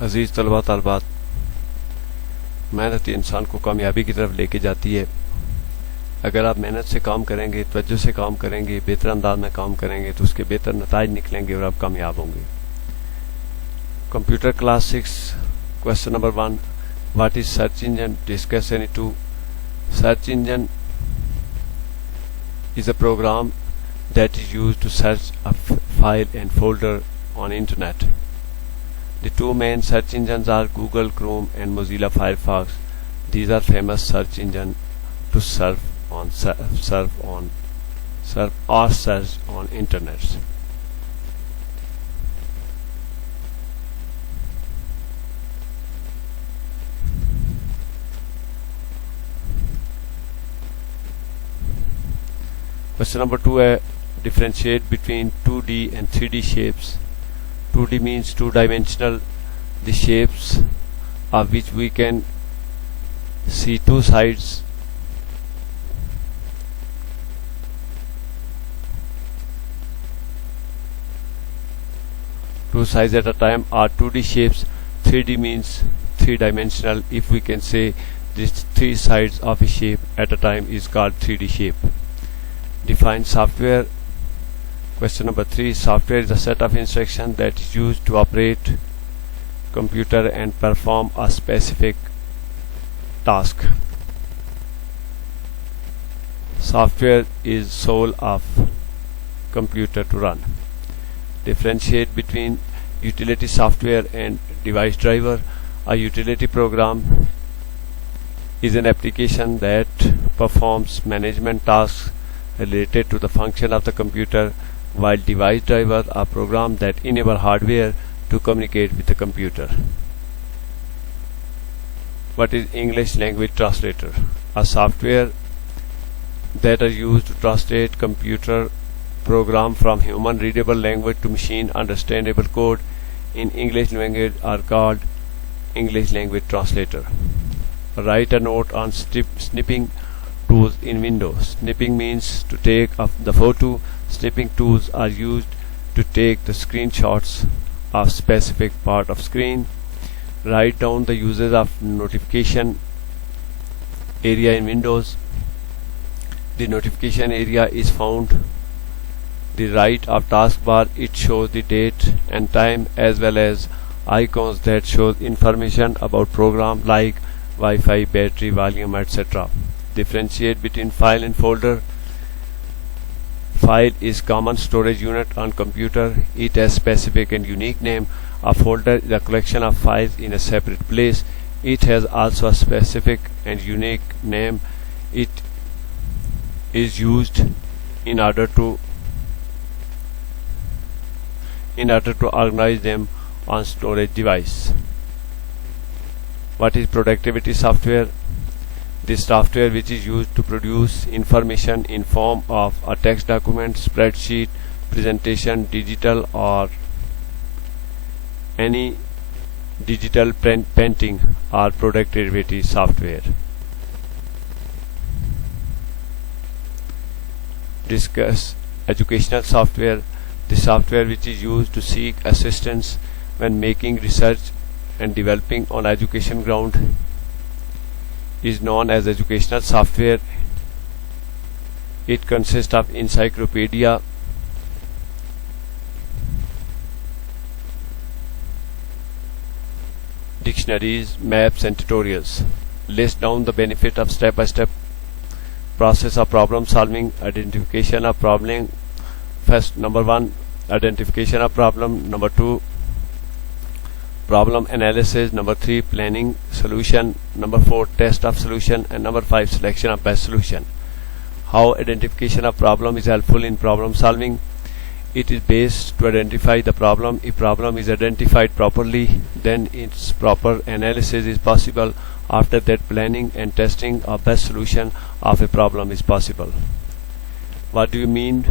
अजीज़ तलबा तालबात, मेहनत इंसान को कामयाबी की तरफ लेके जाती है। अगर आप मेहनत से काम करेंगे, तवज्जो से काम करेंगे, बेहतर अंदाज में काम करेंगे तो उसके बेहतर नताइज निकलेंगे और आप कामयाब होंगे। Computer class 6 question number 1, what is search engine? Discuss any two. Search engine is a program that is used to search a file and folder on internet. The two main search engines are Google Chrome and Mozilla Firefox. These are famous search engines to search on internet. Question number 2 है, differentiate between 2D and 3D shapes. 2D means two-dimensional, the shapes of which we can see two sides. Two sides at a time are 2D shapes. 3D means three-dimensional. If we can say these three sides of a shape at a time is called 3D shape. Define software. Question number 3, software is a set of instructions that is used to operate computer and perform a specific task. Software is soul of computer to run. Differentiate between utility software and device driver. A utility program is an application that performs management tasks related to the function of the computer, while device drivers are programs that enable hardware to communicate with the computer. What is English language translator? A software that are used to translate computer program from human readable language to machine understandable code in English language are called English language translator. Write a note on snipping tools in Windows. Snipping means to take the photo. Snipping tools are used to take the screenshots of specific part of screen. Write down the uses of notification area in Windows. The notification area is found the right of taskbar. It shows the date and time as well as icons that shows information about program like Wi-Fi, battery, volume, etc. Differentiate between file and folder. File is common storage unit on computer. It has specific and unique name. A folder is a collection of files in a separate place. It has also a specific and unique name. It is used in order to organize them on storage device. What is productivity software? This software which is used to produce information in form of a text document, spreadsheet, presentation, digital or any digital painting or productivity software. Discuss educational software. The software which is used to seek assistance when making research and developing on education ground is known as educational software. It consists of encyclopedia, dictionaries, maps and tutorials. List down the benefit of step-by-step process of problem solving. Identification of problem. First, number 1, identification of problem. Number 2, problem analysis. Number 3, planning solution. Number 4, test of solution. And number 5, selection of best solution. How identification of problem is helpful in problem solving? It is based to identify the problem. If problem is identified properly, then its proper analysis is possible. After that, planning and testing of best solution of a problem is possible. What do you mean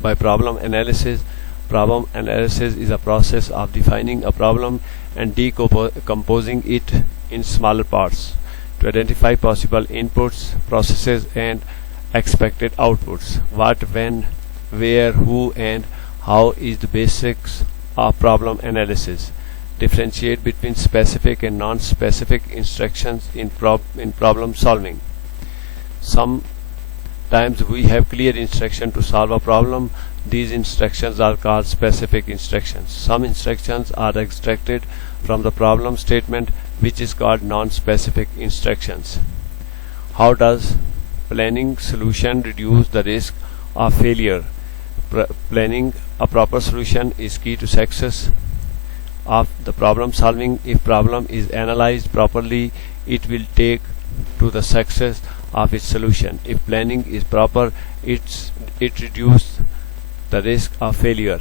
by problem analysis? Problem analysis is a process of defining a problem and decomposing it in smaller parts to identify possible inputs, processes and expected outputs. What, when, where, who and how is the basics of problem analysis. Differentiate between specific and non-specific instructions in problem solving. Sometimes we have clear instruction to solve a problem. These instructions are called specific instructions. Some instructions are extracted from the problem statement, which is called non-specific instructions. How does planning solution reduce the risk of failure? Planning a proper solution is key to success of the problem solving. If problem is analyzed properly, it will take to the success of its solution. If planning is proper, it reduces the risk of failure.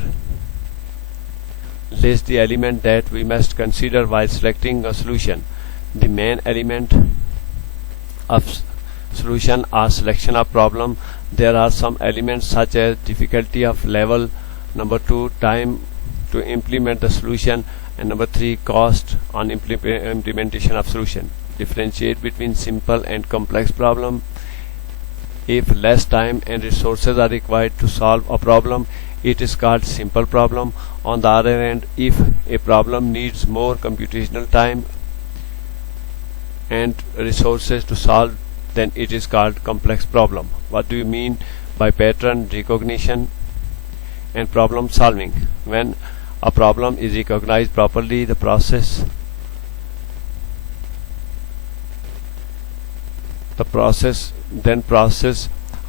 List the element that we must consider while selecting a solution. The main element of solution or selection of problem. There are some elements such as difficulty of level, number 2 time to implement the solution, and number 3 cost on implementation of solution. Differentiate between simple and complex problem. If less time and resources are required to solve a problem, it is called simple problem. On the other hand, if a problem needs more computational time and resources to solve, then it is called complex problem. What do you mean by pattern recognition and problem solving? When a problem is recognized properly, the process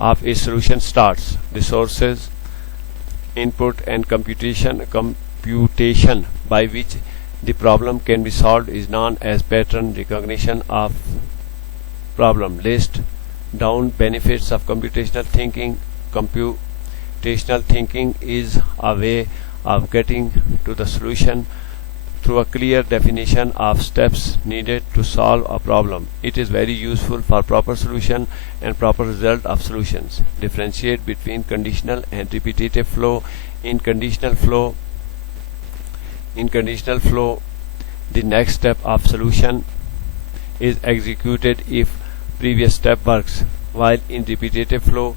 of a solution starts. Resources, input and computation by which the problem can be solved is known as pattern recognition of problem. List down benefits of computational thinking. Computational thinking is a way of getting to the solution through a clear definition of steps needed to solve a problem. It is very useful for proper solution and proper result of solutions. Differentiate between conditional and repetitive flow. In conditional flow, the next step of solution is executed if previous step works, while in repetitive flow,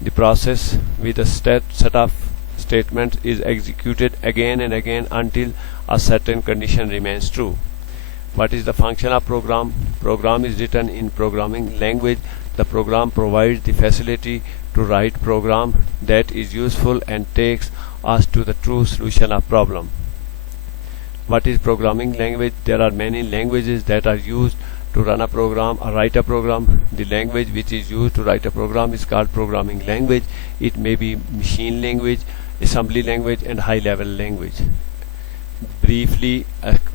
the process with a set of statements is executed again and again until a certain condition remains true. What is the function of program? Program is written in programming language. The program provides the facility to write program that is useful and takes us to the true solution of problem. What is programming language? There are many languages that are used to run a program or write a program. The language which is used to write a program is called programming language. It may be machine language, assembly language, and high-level language. Briefly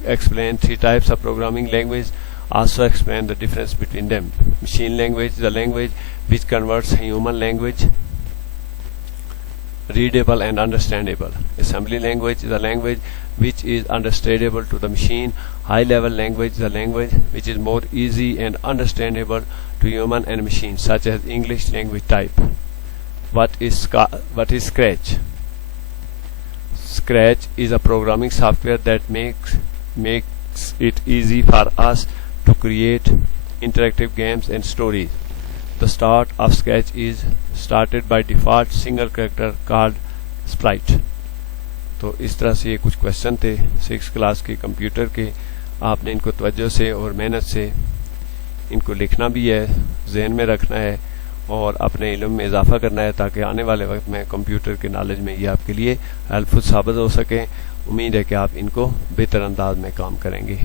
explain 3 types of programming language. Also explain the difference between them. Machine language is a language which converts human language readable and understandable. Assembly language is a language which is understandable to the machine. High-level language is a language which is more easy and understandable to human and machine, such as English language type. What is Scratch? Scratch is a programming software that makes it easy for us to create interactive games and stories. The start of Scratch is started by default single character called sprite. तो इस तरह से ये कुछ question थे 6th class के computer के. आपने इनको तवज्जो से और मेहनत से इनको लिखना भी है, जहन में रखना है और अपने इल्म में इजाफा करना है ताकि आने वाले वक्त में कंप्यूटर के नॉलेज में ये आपके लिए हेल्पफुल साबित हो सके. उम्मीद है कि आप इनको बेहतर अंदाज में काम करेंगे.